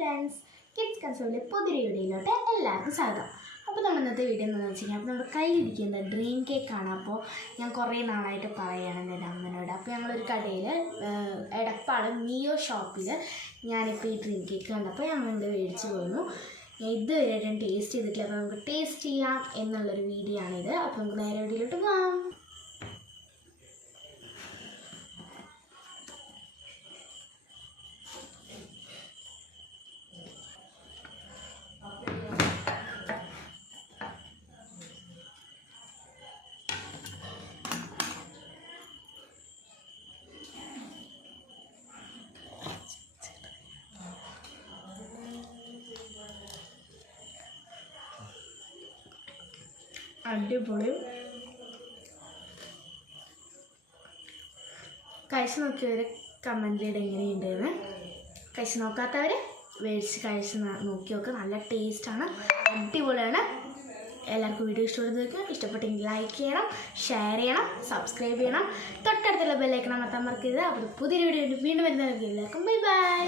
Friends, kids കൺസോളിലെ പുതിയ വീഡിയോയിലോട്ട് എല്ലാവർക്കും സ്വാഗതം. അപ്പോൾ നമ്മൾ ഇന്നത്തെ വീഡിയോ എന്താണെന്ന് വെച്ച് കഴിഞ്ഞാൽ നമ്മുടെ കയ്യിലിരിക്കുന്ന ഡ്രീം കേക്കാണ്. അപ്പോൾ ഞാൻ കുറേ നാളായിട്ട് പറയുകയാണ് എൻ്റെ അമ്മനോട്. അപ്പോൾ ഞങ്ങളൊരു കടയിൽ എടപ്പാൾ മിയോ ഷോപ്പിൽ ഞാനിപ്പോൾ ഈ ഡ്രീം കേക്ക് കണ്ടപ്പോൾ ഞങ്ങളിത് മേടിച്ച് പോയിരുന്നു. ഞാൻ ഇതുവരെയായിട്ടും ടേസ്റ്റ് ചെയ്തിട്ടില്ല. അപ്പോൾ നമുക്ക് ടേസ്റ്റ് ചെയ്യാം എന്നുള്ളൊരു വീഡിയോ ആണിത്. അപ്പോൾ നമുക്ക് നേരെ വീഡിയോയിലോട്ട് പോകാം. അടിപൊളി. കഴിച്ച് നോക്കിയവർ കമൻറ്റിലിടെ എങ്ങനെയുണ്ടെന്ന്. കഴിച്ച് നോക്കാത്തവർ മേടിച്ച് കഴിച്ച് നോക്കി നോക്കുക. നല്ല ടേസ്റ്റാണ്, അടിപൊളിയാണ്. എല്ലാവർക്കും വീഡിയോ ഇഷ്ടപ്പെട്ടെങ്കിൽ ലൈക്ക് ചെയ്യണം, ഷെയർ ചെയ്യണം, സബ്സ്ക്രൈബ് ചെയ്യണം, തൊട്ടടുത്തുള്ള ബെല്ലൈക്കൺ അമർത്താൻ മറക്കരുത്. അപ്പോൾ പുതിയൊരു വീഡിയോ വീണ്ടും വരുന്നവർക്ക് എല്ലാവർക്കും ബൈ ബൈ.